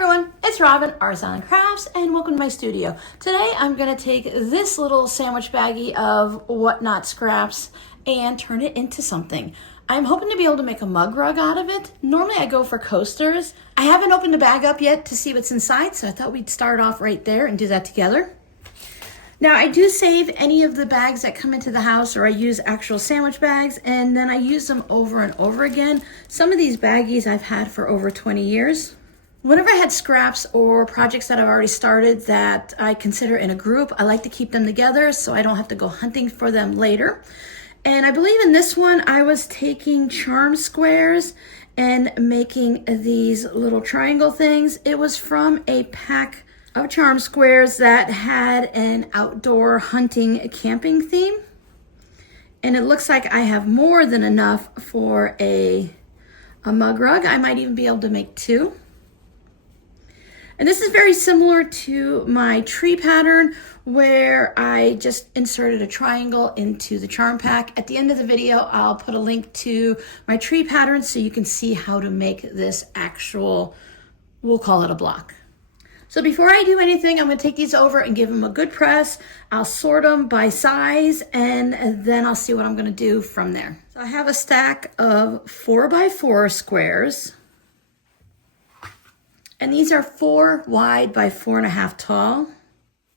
everyone, it's Robin, Artisan Crafts, and welcome to my studio. Today I'm going to take this little sandwich baggie of whatnot scraps and turn it into something. I'm hoping to be able to make a mug rug out of it. Normally I go for coasters. I haven't opened the bag up yet to see what's inside, so I thought we'd start off right there and do that together. Now I do save any of the bags that come into the house, or I use actual sandwich bags, and then I use them over and over again. Some of these baggies I've had for over 20 years. Whenever I had scraps or projects that I've already started that I consider in a group, I like to keep them together so I don't have to go hunting for them later. And I believe in this one, I was taking charm squares and making these little triangle things. It was from a pack of charm squares that had an outdoor hunting camping theme. And it looks like I have more than enough for a mug rug. I might even be able to make two. And this is very similar to my tree pattern where I just inserted a triangle into the charm pack. At the end of the video, I'll put a link to my tree pattern so you can see how to make this actual, we'll call it a block. So before I do anything, I'm going to take these over and give them a good press. I'll sort them by size and then I'll see what I'm going to do from there. So I have a stack of 4x4 squares. And these are 4 wide by 4.5 tall.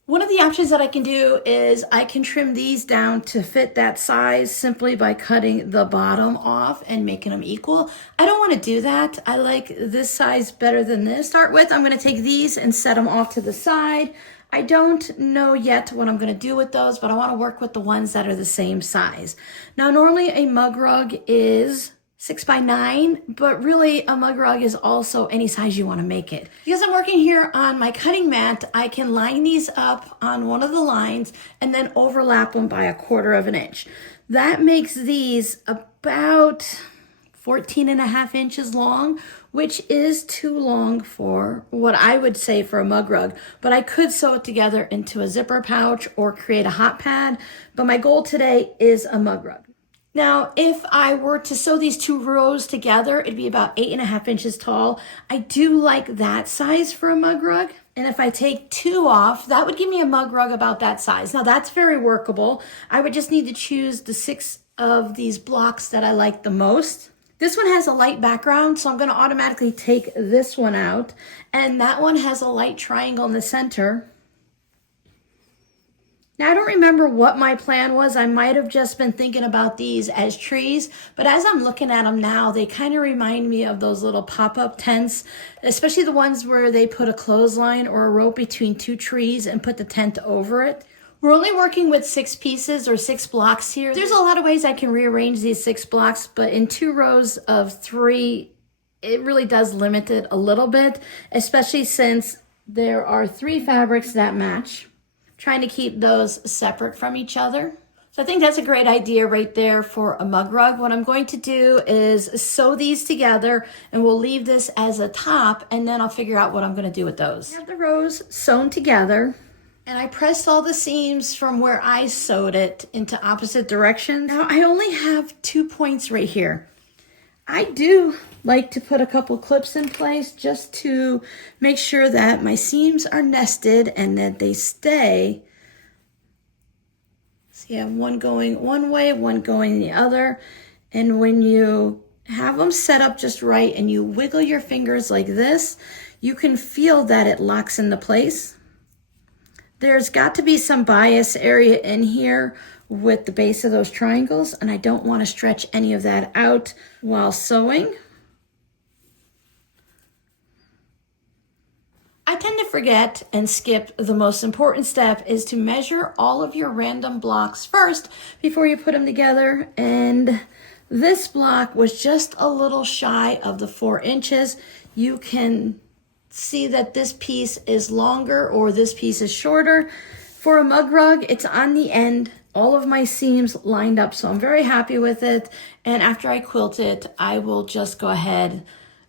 One of the options that I can do is I can trim these down to fit that size simply by cutting the bottom off and making them equal. I don't want to do that. I like this size better than this. To start with, I'm going to take these and set them off to the side. I don't know yet what I'm going to do with those, but I want to work with the ones that are the same size. Now, normally a mug rug is 6x9, but really a mug rug is also any size you want to make it. Because I'm working here on my cutting mat, I can line these up on one of the lines and then overlap them by 1/4 inch. That makes these about 14.5 inches long, which is too long for what I would say for a mug rug, but I could sew it together into a zipper pouch or create a hot pad, but my goal today is a mug rug. Now, if I were to sew these 2 rows together, it'd be about 8.5 inches tall. I do like that size for a mug rug. And if I take 2 off, that would give me a mug rug about that size. Now, that's very workable. I would just need to choose the 6 of these blocks that I like the most. This one has a light background, so I'm going to automatically take this one out. And that one has a light triangle in the center. Now, I don't remember what my plan was. I might have just been thinking about these as trees, but as I'm looking at them now, they kind of remind me of those little pop-up tents, especially the ones where they put a clothesline or a rope between 2 trees and put the tent over it. We're only working with 6 pieces or 6 blocks here. There's a lot of ways I can rearrange these 6 blocks, but in 2 rows of 3, it really does limit it a little bit, especially since there are 3 fabrics that match. Trying to keep those separate from each other. So I think that's a great idea right there for a mug rug. What I'm going to do is sew these together and we'll leave this as a top and then I'll figure out what I'm going to do with those. I have the rows sewn together and I pressed all the seams from where I sewed it into opposite directions. Now I only have 2 points right here. I do like to put a couple clips in place just to make sure that my seams are nested and that they stay. So you have one going one way, one going the other. And when you have them set up just right and you wiggle your fingers like this, you can feel that it locks into place. There's got to be some bias area in here with the base of those triangles, and I don't want to stretch any of that out while sewing. I tend to forget and skip the most important step is to measure all of your random blocks first before you put them together. And this block was just a little shy of the 4 inches. You can see that this piece is longer or this piece is shorter. For a mug rug, it's on the end. All of my seams lined up, so I'm very happy with it. And after I quilt it, I will just go ahead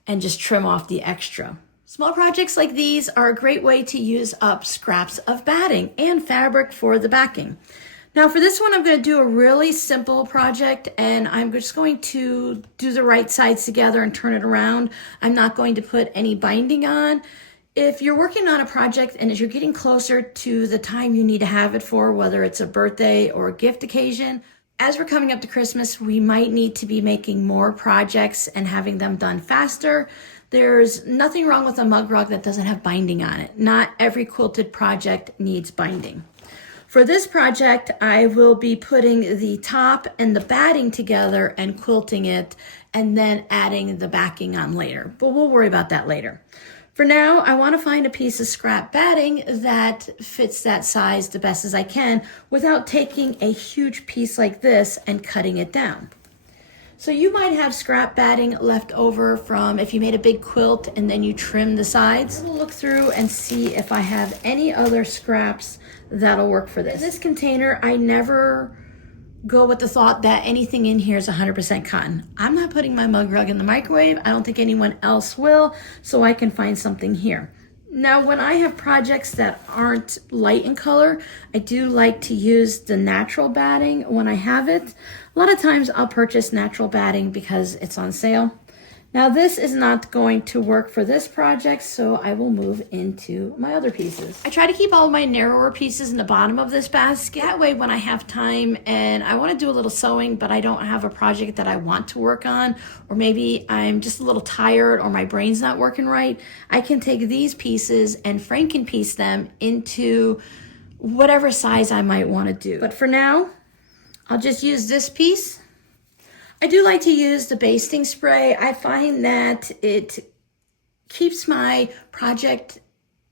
and just trim off the extra. Small projects like these are a great way to use up scraps of batting and fabric for the backing. Now for this one, I'm going to do a really simple project and I'm just going to do the right sides together and turn it around. I'm not going to put any binding on. If you're working on a project and as you're getting closer to the time you need to have it for, whether it's a birthday or a gift occasion, as we're coming up to Christmas, we might need to be making more projects and having them done faster. There's nothing wrong with a mug rug that doesn't have binding on it. Not every quilted project needs binding. For this project, I will be putting the top and the batting together and quilting it and then adding the backing on later, but we'll worry about that later. For now, I want to find a piece of scrap batting that fits that size the best as I can without taking a huge piece like this and cutting it down. So you might have scrap batting left over from if you made a big quilt and then you trim the sides. We'll look through and see if I have any other scraps that'll work for this. In this container, I never go with the thought that anything in here is 100% cotton. I'm not putting my mug rug in the microwave. I don't think anyone else will, so I can find something here. Now, when I have projects that aren't light in color, I do like to use the natural batting when I have it. A lot of times I'll purchase natural batting because it's on sale. Now, this is not going to work for this project, so I will move into my other pieces. I try to keep all of my narrower pieces in the bottom of this basket. That way, when I have time and I want to do a little sewing, but I don't have a project that I want to work on, or maybe I'm just a little tired or my brain's not working right, I can take these pieces and Franken piece them into whatever size I might want to do. But for now, I'll just use this piece. I do like to use the basting spray. I find that it keeps my project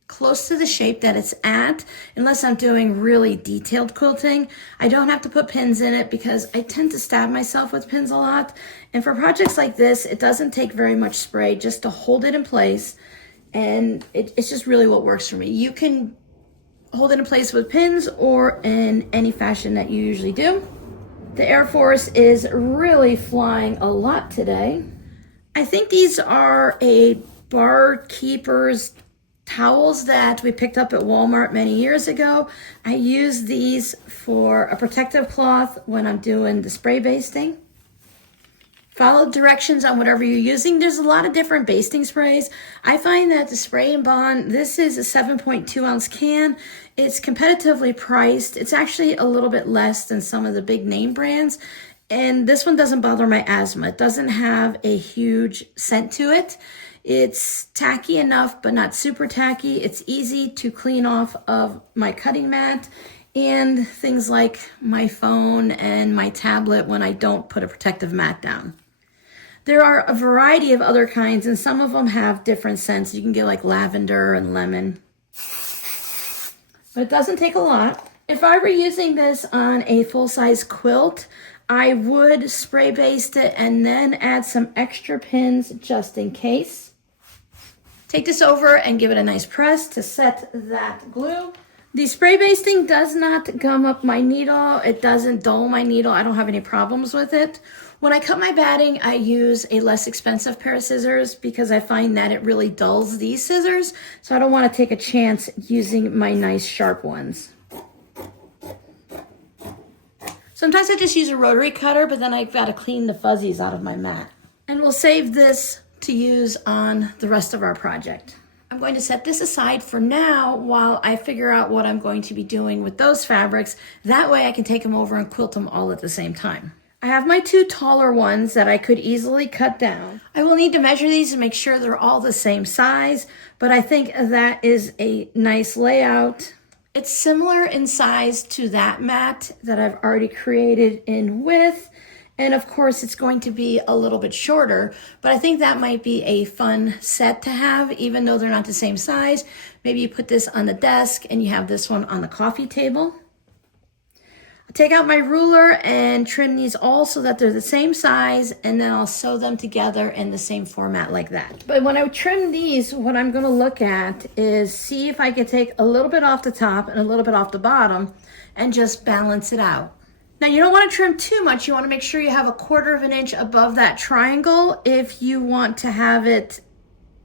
close to the shape that it's at, unless I'm doing really detailed quilting. I don't have to put pins in it because I tend to stab myself with pins a lot. And for projects like this, it doesn't take very much spray just to hold it in place. And it's just really what works for me. You can hold it in place with pins or in any fashion that you usually do. The Air Force is really flying a lot today. I think these are a barkeeper's towels that we picked up at Walmart many years ago. I use these for a protective cloth when I'm doing the spray basting. Follow directions on whatever you're using. There's a lot of different basting sprays. I find that the Spray and Bond, this is a 7.2 ounce can. It's competitively priced. It's actually a little bit less than some of the big name brands. And this one doesn't bother my asthma. It doesn't have a huge scent to it. It's tacky enough, but not super tacky. It's easy to clean off of my cutting mat and things like my phone and my tablet when I don't put a protective mat down. There are a variety of other kinds, and some of them have different scents. You can get like lavender and lemon. But it doesn't take a lot. If I were using this on a full-size quilt, I would spray baste it and then add some extra pins just in case. Take this over and give it a nice press to set that glue. The spray basting does not gum up my needle. It doesn't dull my needle. I don't have any problems with it. When I cut my batting, I use a less expensive pair of scissors because I find that it really dulls these scissors. So I don't want to take a chance using my nice sharp ones. Sometimes I just use a rotary cutter, but then I've got to clean the fuzzies out of my mat. And we'll save this to use on the rest of our project. I'm going to set this aside for now while I figure out what I'm going to be doing with those fabrics. That way I can take them over and quilt them all at the same time. I have my two taller ones that I could easily cut down. I will need to measure these and make sure they're all the same size, but I think that is a nice layout. It's similar in size to that mat that I've already created in width. And of course, it's going to be a little bit shorter, but I think that might be a fun set to have, even though they're not the same size. Maybe you put this on the desk and you have this one on the coffee table. I'll take out my ruler and trim these all so that they're the same size, and then I'll sew them together in the same format like that. But when I trim these, what I'm going to look at is see if I can take a little bit off the top and a little bit off the bottom and just balance it out. Now, you don't want to trim too much. You want to make sure you have 1/4 of an inch above that triangle if you want to have it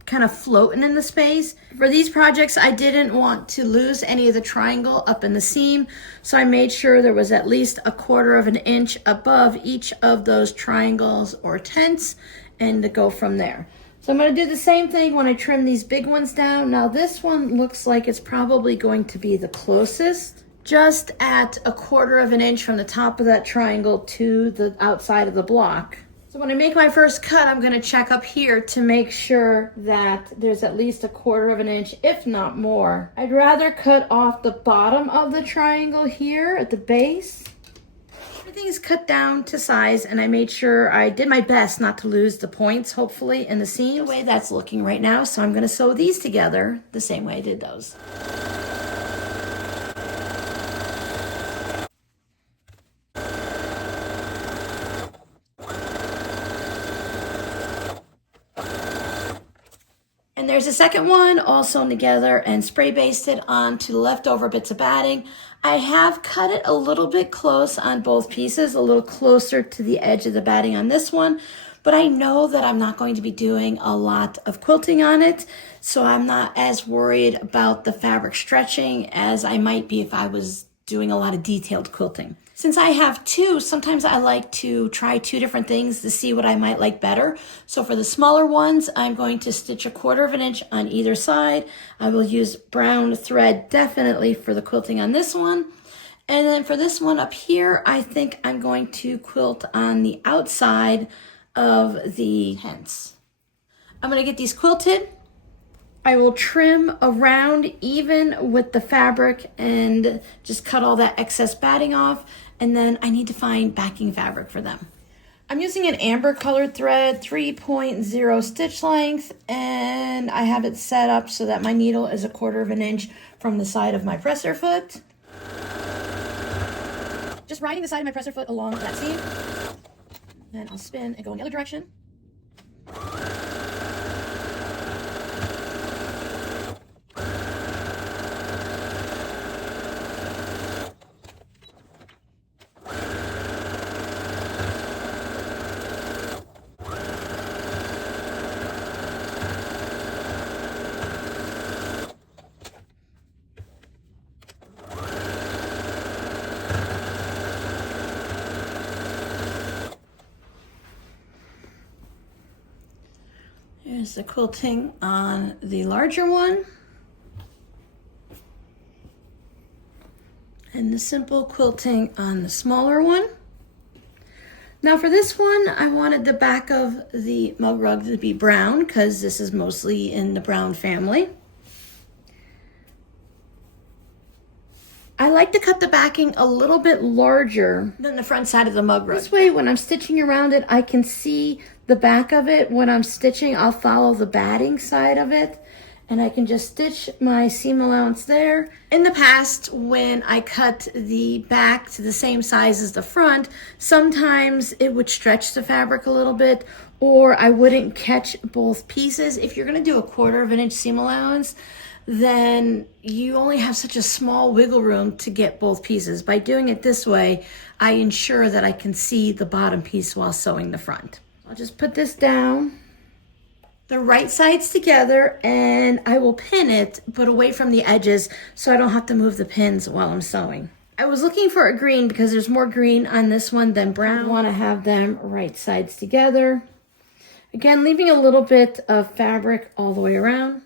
kind of floating in the space. For these projects, I didn't want to lose any of the triangle up in the seam, so I made sure there was at least 1/4 of an inch above each of those triangles or tents, and to go from there. So I'm going to do the same thing when I trim these big ones down. Now this one looks like it's probably going to be the closest, just at 1/4 of an inch from the top of that triangle to the outside of the block. So when I make my first cut, I'm going to check up here to make sure that there's at least 1/4 of an inch, if not more. I'd rather cut off the bottom of the triangle here at the base. Everything is cut down to size, and I made sure I did my best not to lose the points, hopefully, in the seams. The way that's looking right now, so I'm going to sew these together the same way I did those. And there's a second one all sewn together and spray basted onto the leftover bits of batting. I have cut it a little bit close on both pieces, a little closer to the edge of the batting on this one, but I know that I'm not going to be doing a lot of quilting on it, so I'm not as worried about the fabric stretching as I might be if I was doing a lot of detailed quilting. Since I have two, sometimes I like to try two different things to see what I might like better. So for the smaller ones, I'm going to stitch 1/4 of an inch on either side. I will use brown thread definitely for the quilting on this one. And then for this one up here, I think I'm going to quilt on the outside of the hens. I'm going to get these quilted. I will trim around even with the fabric and just cut all that excess batting off. And then I need to find backing fabric for them. I'm using an amber colored thread, 3.0 stitch length, and I have it set up so that my needle is 1/4 of an inch from the side of my presser foot. Just riding the side of my presser foot along that seam. Then I'll spin and go in the other direction. Here's the quilting on the larger one. And the simple quilting on the smaller one. Now for this one, I wanted the back of the mug rug to be brown because this is mostly in the brown family. I like to cut the backing a little bit larger than the front side of the mug rug. This way, when I'm stitching around it, I can see the back of it. When I'm stitching, I'll follow the batting side of it, and I can just stitch my seam allowance there. In the past, when I cut the back to the same size as the front, sometimes it would stretch the fabric a little bit, or I wouldn't catch both pieces. If you're gonna do 1/4 of an inch seam allowance, then you only have such a small wiggle room to get both pieces. By doing it this way, I ensure that I can see the bottom piece while sewing the front. I'll just put this down, the right sides together, and I will pin it, but away from the edges so I don't have to move the pins while I'm sewing. I was looking for a green because there's more green on this one than brown. I want to have them right sides together. Again, leaving a little bit of fabric all the way around.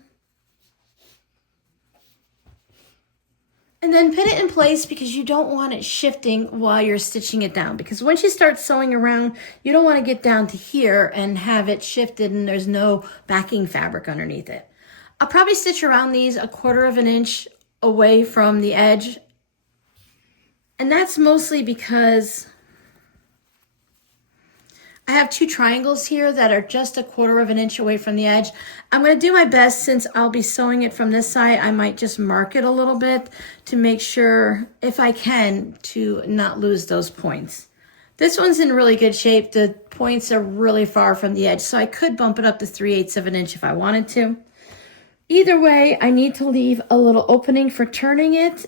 And then pin it in place because you don't want it shifting while you're stitching it down. Because once you start sewing around, you don't want to get down to here and have it shifted and there's no backing fabric underneath it. I'll probably stitch around these 1/4 of an inch away from the edge. And that's mostly because I have two triangles here that are just 1/4 of an inch away from the edge. I'm going to do my best, since I'll be sewing it from this side, I might just mark it a little bit to make sure, if I can, to not lose those points. This one's in really good shape. The points are really far from the edge, so I could bump it up to 3/8 of an inch if I wanted to. Either way, I need to leave a little opening for turning it.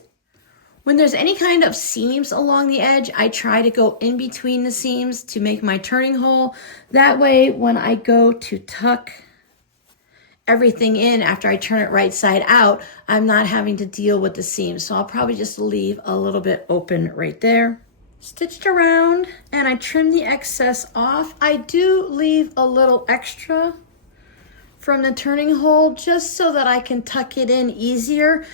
When there's any kind of seams along the edge, I try to go in between the seams to make my turning hole. That way, when I go to tuck everything in after I turn it right side out, I'm not having to deal with the seams. So I'll probably just leave a little bit open right there. Stitched around, and I trim the excess off. I do leave a little extra from the turning hole just so that I can tuck it in easier.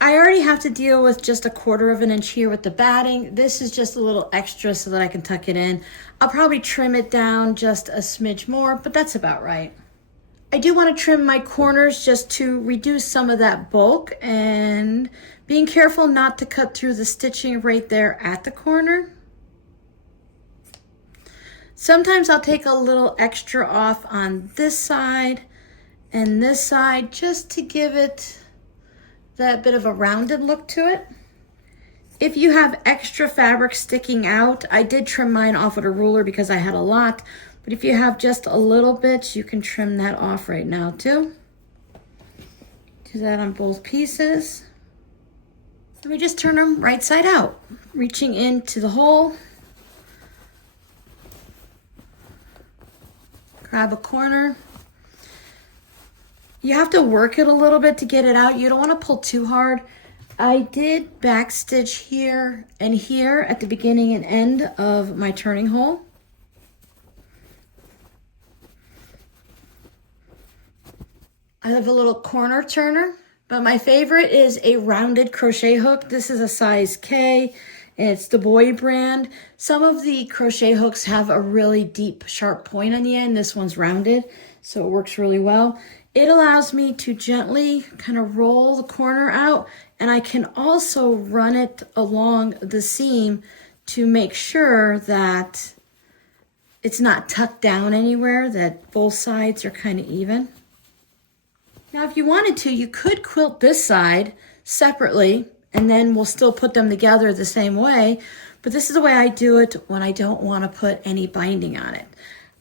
I already have to deal with just 1/4 of an inch here with the batting. This is just a little extra so that I can tuck it in. I'll probably trim it down just a smidge more, but that's about right. I do want to trim my corners just to reduce some of that bulk, and being careful not to cut through the stitching right there at the corner. Sometimes I'll take a little extra off on this side and this side just to give it that bit of a rounded look to it. If you have extra fabric sticking out, I did trim mine off with a ruler because I had a lot, but if you have just a little bit, you can trim that off right now too. Do that on both pieces. Then we just turn them right side out, reaching into the hole. Grab a corner. You have to work it a little bit to get it out. You don't want to pull too hard. I did backstitch here and here at the beginning and end of my turning hole. I have a little corner turner, but my favorite is a rounded crochet hook. This is a size K. And it's the Boy brand. Some of the crochet hooks have a really deep, sharp point on the end. This one's rounded, so it works really well. It allows me to gently kind of roll the corner out, and I can also run it along the seam to make sure that it's not tucked down anywhere, that both sides are kind of even. Now, if you wanted to, you could quilt this side separately, and then we'll still put them together the same way. But this is the way I do it when I don't want to put any binding on it.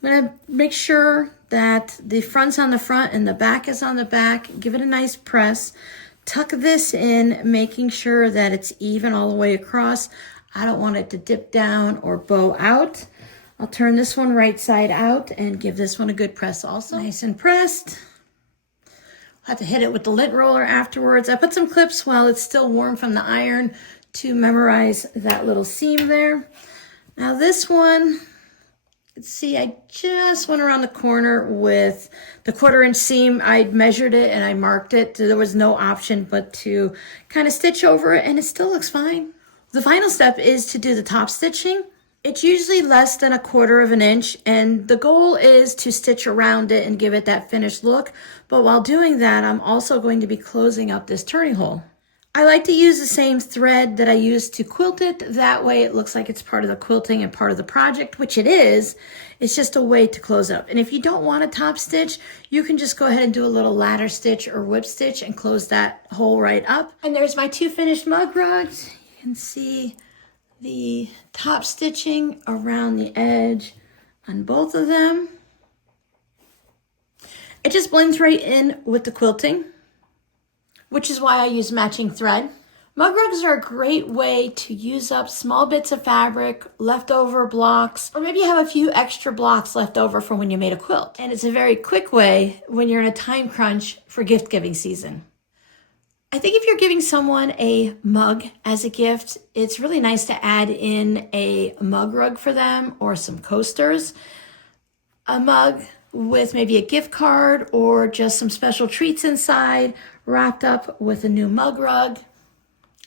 I'm going to make sure that the front's on the front and the back is on the back. Give it a nice press. Tuck this in, making sure that it's even all the way across. I don't want it to dip down or bow out. I'll turn this one right side out and give this one a good press also. Nice and pressed. I'll have to hit it with the lint roller afterwards. I put some clips while it's still warm from the iron to memorize that little seam there. Now this one, let's see, I just went around the corner with the 1/4 inch seam. I measured it and I marked it. So there was no option but to kind of stitch over it, and it still looks fine. The final step is to do the top stitching. It's usually less than 1/4 of an inch, and the goal is to stitch around it and give it that finished look. But while doing that, I'm also going to be closing up this turning hole. I like to use the same thread that I used to quilt it. That way it looks like it's part of the quilting and part of the project, which it is. It's just a way to close up. And if you don't want a top stitch, you can just go ahead and do a little ladder stitch or whip stitch and close that hole right up. And there's my 2 finished mug rugs. You can see the top stitching around the edge on both of them. It just blends right in with the quilting, which is why I use matching thread. Mug rugs are a great way to use up small bits of fabric, leftover blocks, or maybe you have a few extra blocks left over from when you made a quilt. And it's a very quick way when you're in a time crunch for gift giving season. I think if you're giving someone a mug as a gift, it's really nice to add in a mug rug for them or some coasters. A mug with maybe a gift card or just some special treats inside, wrapped up with a new mug rug.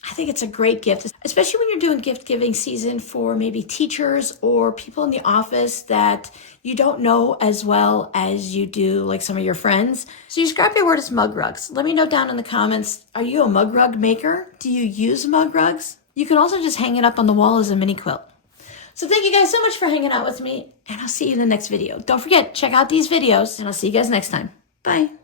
I think it's a great gift, especially when you're doing gift giving season for maybe teachers or people in the office that you don't know as well as you do like some of your friends. So you just grab your word as mug rugs. Let me know down in the comments, are you a mug rug maker? Do you use mug rugs? You can also just hang it up on the wall as a mini quilt. So thank you guys so much for hanging out with me, and I'll see you in the next video. Don't forget, check out these videos, and I'll see you guys next time. Bye.